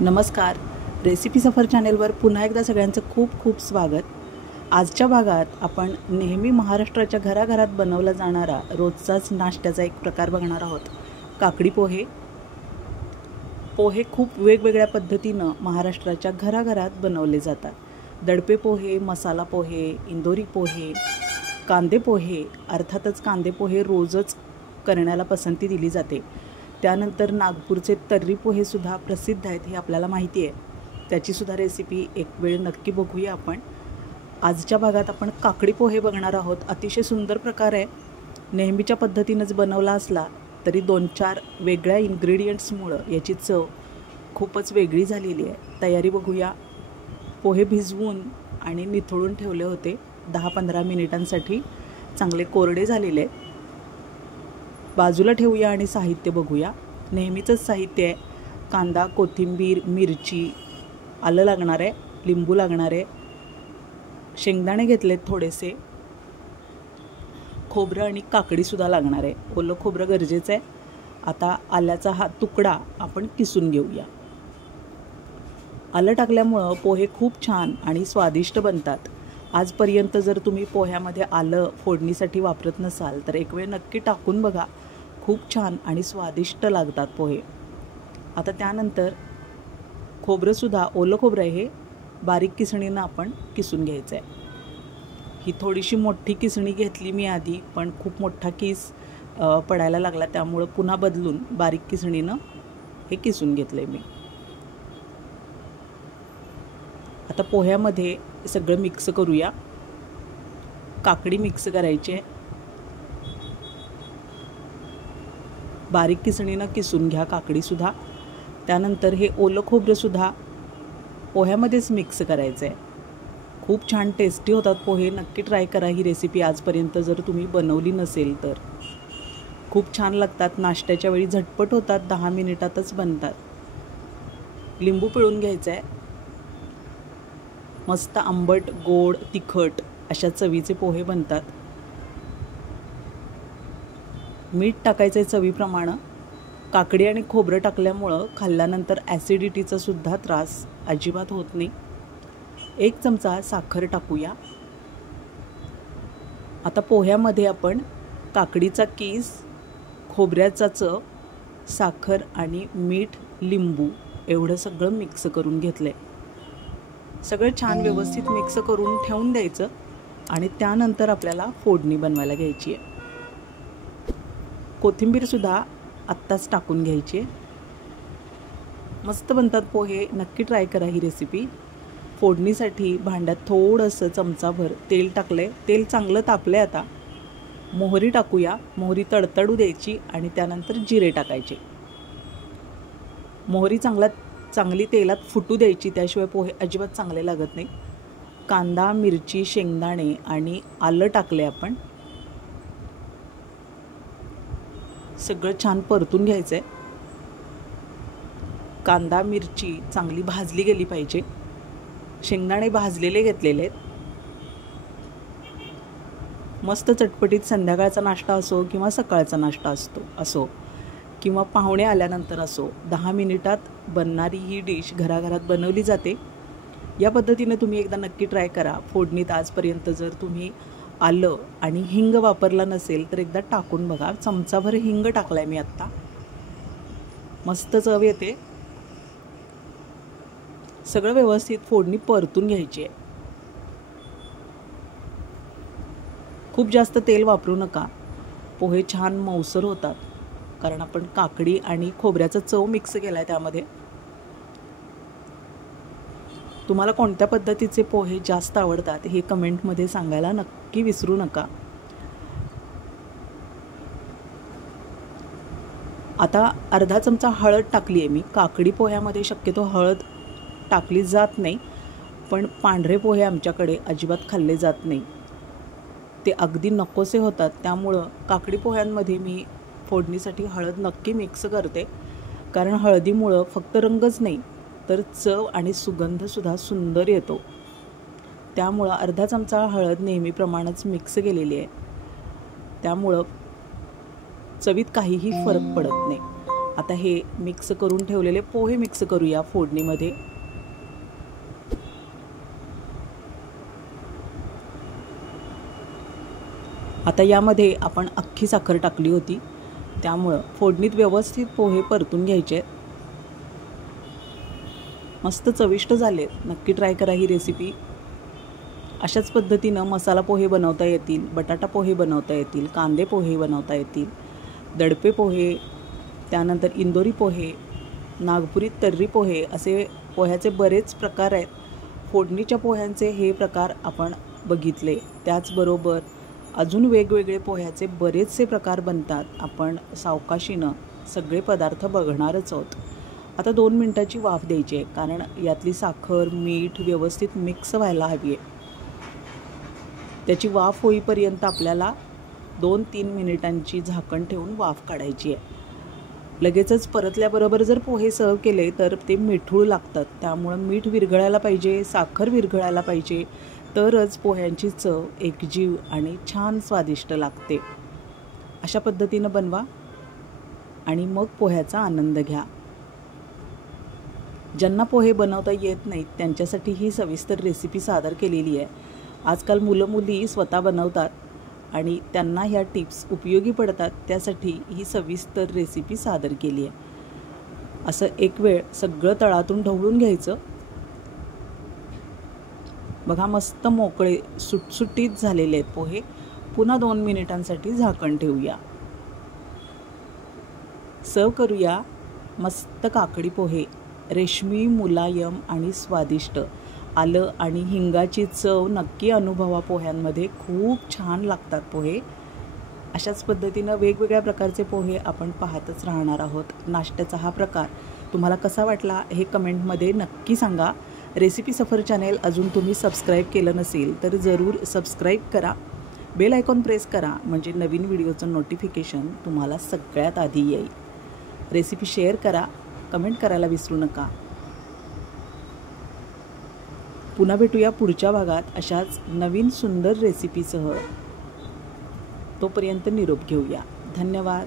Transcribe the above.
नमस्कार. रेसिपी सफर चॅनेलवर पुन्हा एकदा सगळ्यांचं खूप खूप स्वागत. आजच्या भागात आपण नेहमी महाराष्ट्राच्या घराघरात बनवला जाणारा रोजचाच नाश्त्याचा एक प्रकार बघणार आहोत, काकडी पोहे. पोहे खूप वेगवेगळ्या पद्धतीनं महाराष्ट्राच्या घराघरात बनवले जातात. दडपे पोहे, मसाला पोहे, इंदोरी पोहे, कांदे पोहे. अर्थातच कांदे पोहे रोजच करण्याला पसंती दिली जाते. त्यानंतर नागपूरचे तर्री पोहेसुद्धा प्रसिद्ध आहेत, हे आपल्याला माहिती आहे. त्याचीसुद्धा रेसिपी एक वेळ नक्की बघूया आपण. आजच्या भागात आपण काकडी पोहे बघणार आहोत. अतिशय सुंदर प्रकार आहे. नेहमीच्या पद्धतीनंच बनवला असला तरी 2-4 वेगळ्या इन्ग्रेडियंट्समुळं याची चव खूपच वेगळी झालेली आहे. तयारी बघूया. पोहे भिजवून आणि निथळून ठेवले होते 10-15 मिनिटांसाठी. चांगले कोरडे झालेले आहेत. बाजूला ठेवूया आणि साहित्य बघूया. नेहमीचंच साहित्य आहे. कांदा, कोथिंबीर, मिरची, आलं लागणार आहे, लिंबू लागणार आहे, शेंगदाणे घेतलेत थोडेसे, खोबरं आणि काकडीसुद्धा लागणार आहे. ओलं खोबरं गरजेचं आहे. आता आल्याचा हा तुकडा आपण किसून घेऊया. आलं टाकल्यामुळं पोहे खूप छान आणि स्वादिष्ट बनतात. आजपर्यंत जर तुम्ही पोह्यामध्ये आलं फोडणीसाठी वापरत नसाल तर एक वेळ नक्की टाकून बघा. खूप छान आणि स्वादिष्ट लागतात पोहे. आता त्यानंतर खोबरंसुद्धा, ओलं खोबरं आहे हे, बारीक किसणीनं आपण किसून घ्यायचं आहे. ही थोडीशी मोठी किसणी घेतली मी आधी, पण खूप मोठा किस पडायला लागला, त्यामुळं पुन्हा बदलून बारीक किसणीनं हे किसून घेतलं आहे मी. आता पोह्यामध्ये सगळं मिक्स करूया. काकडी मिक्स करायची आहे. बारीक किसणीनं किसून घ्या काकडीसुद्धा. त्यानंतर हे ओलं खोबरंसुद्धा पोह्यामध्येच मिक्स करायचं आहे. खूप छान टेस्टी होतात पोहे. नक्की ट्राय करा ही रेसिपी आजपर्यंत जर तुम्ही बनवली नसेल तर. खूप छान लागतात. नाश्त्याच्या वेळी झटपट होतात, 10 मिनिटातच बनतात. लिंबू पिळून घ्यायचं आहे. मस्त आंबट, गोड, तिखट अशा चवीचे पोहे बनतात. मीठ टाकायचं आहे चवीप्रमाणे. काकडी आणि खोबरं टाकल्यामुळं खाल्ल्यानंतर ॲसिडिटीचा सुद्धा त्रास अजिबात होत नाही. 1 चमचा साखर टाकूया. आता पोह्यामध्ये आपण काकडीचा किस, खोबऱ्याचा चव, साखर आणि मीठ, लिंबू एवढं सगळं मिक्स करून घेतलं आहे. सगळं छान व्यवस्थित मिक्स करून ठेवून द्यायचं आणि त्यानंतर आपल्याला फोडणी बनवायला घ्यायची आहे. कोथिंबीरसुद्धा आत्ताच टाकून घ्यायची आहे. मस्त बनतात पोहे. नक्की ट्राय करा ही रेसिपी. फोडणीसाठी भांड्यात थोडंसं चमचाभर तेल टाकलं आहे. तेल चांगलं तापलं आहे. आता मोहरी टाकूया. मोहरी तडतडू द्यायची आणि त्यानंतर जिरे टाकायचे. मोहरी चांगली तेलात फुटू द्यायची, त्याशिवाय पोहे अजिबात चांगले लागत नाही. कांदा, मिरची, शेंगदाणे आणि आलं टाकले आपण. सगळं छान परतून घ्यायचं आहे. कांदा, मिरची चांगली भाजली गेली पाहिजे. शेंगदाणे भाजलेले घेतलेले आहेत. मस्त चटपटीत संध्याकाळचा नाश्ता असो किंवा सकाळचा नाश्ता असो किंवा पाहुणे आल्यानंतर असो, 10 मिनिटात बनणारी ही डिश घराघरात बनवली जाते. या पद्धतीने तुम्ही एकदा नक्की ट्राय करा. फोडणीत आजपर्यंत जर तुम्ही आलं आणि हिंग वापरला नसेल तर एकदा टाकून बघा. चमचाभर हिंग टाकला आहे मी आत्ता. मस्त चव येते. सगळं व्यवस्थित फोडणी परतून घ्यायची आहे. खूप जास्त तेल वापरू नका. पोहे छान मऊसर होतात कारण आपण काकडी आणि खोबऱ्याचा चव मिक्स केला आहे त्यामध्ये. तुम्हाला कोणत्या पद्धतीचे पोहे जास्त आवडतात हे कमेंटमध्ये सांगायला नक्की विसरू नका. आता अर्धा चमचा हळद टाकली आहे मी. काकडी पोह्यामध्ये शक्यतो हळद टाकली जात नाही, पण पांढरे पोहे आमच्याकडे अजिबात खाल्ले जात नाही. ते अगदी नकोसे होतात. त्यामुळं काकडी पोह्यांमध्ये मी फोडणीसाठी हळद नक्की मिक्स करते, कारण हळदीमुळं फक्त रंगच नाही तर चव आणि सुगंधसुद्धा सुंदर येतो. त्यामुळं अर्धा चमचा हळद नेहमीप्रमाणेच मिक्स केलेली आहे. त्यामुळं चवीत काहीही फरक पडत नाही. आता हे मिक्स करून ठेवलेले पोहे मिक्स करूया फोडणीमध्ये. आता यामध्ये आपण अख्खी साखर टाकली होती, त्यामुळं फोडणीत व्यवस्थित पोहे परतून घ्यायचे. मस्त चविष्ट झाले. नक्की ट्राय करा ही रेसिपी. अशाच पद्धतीनं मसाला पोहे बनवता येतील, बटाटा पोहे बनवता येतील, कांदे पोहे बनवता येतील, दडपे पोहे, त्यानंतर इंदोरी पोहे, नागपुरी तर्री पोहे, असे पोह्याचे बरेच प्रकार आहेत. फोडणीच्या पोह्यांचे हे प्रकार आपण बघितले. त्याचबरोबर अजून वेगवेगळे पोह्याचे बरेचसे प्रकार बनतात. आपण सावकाशीनं सगळे पदार्थ बघणारच आहोत. आता 2 मिनटाची वाफ द्यायची आहे, कारण यातली साखर मीठ व्यवस्थित मिक्स व्हायला हवी आहे. त्याची वाफ होईपर्यंत आपल्याला 2-3 मिनिटांची झाकण ठेवून वाफ काढायची आहे. लगेचच परतल्याबरोबर जर पोहे सर्व केले तर ते मिठूळ लागतात. त्यामुळं मीठ विरघळायला पाहिजे, साखर विरघळायला पाहिजे, तरच पोह्यांची चव एकजीव आणि छान स्वादिष्ट लागते. अशा पद्धतीनं बनवा आणि मग पोह्याचा आनंद घ्या. ज्यांना पोहे बनवता येत नाहीत त्यांच्यासाठी ही सविस्तर रेसिपी सादर केलेली आहे. आजकाल मुलं मुली स्वतः बनवतात आणि त्यांना ह्या टिप्स उपयोगी पडतात, त्यासाठी ही सविस्तर रेसिपी सादर केली आहे. असं एक वेळ सगळं तळातून ढवळून घ्यायचं. बघा मस्त मोकळे सुटसुटीत झालेले आहेत पोहे. पुन्हा 2 मिनिटांसाठी झाकण ठेवूया. सर्व करूया मस्त काकडी पोहे. रेशमी, मुलायम आणि स्वादिष्ट. आलं आणि हिंगाची चव नक्की अनुभवा पोह्यांमध्ये. खूप छान लागतात पोहे. अशाच पद्धतीनं वेगवेगळ्या प्रकारचे पोहे आपण पाहतच राहणार आहोत. नाश्त्याचा हा प्रकार तुम्हाला कसा वाटला हे कमेंटमध्ये नक्की सांगा. रेसिपी सफर चॅनेल अजून तुम्ही सबस्क्राईब केलं नसेल तर जरूर सबस्क्राईब करा. बेल आयकॉन प्रेस करा, म्हणजे नवीन व्हिडिओचं नोटिफिकेशन तुम्हाला सगळ्यात आधी येईल. रेसिपी शेअर करा, कमेंट करायला विसरू नका. पुन्हा भेटूया पुढच्या भागात अशाच नवीन सुंदर रेसिपीसह. तोपर्यंत निरोप घेऊया. धन्यवाद.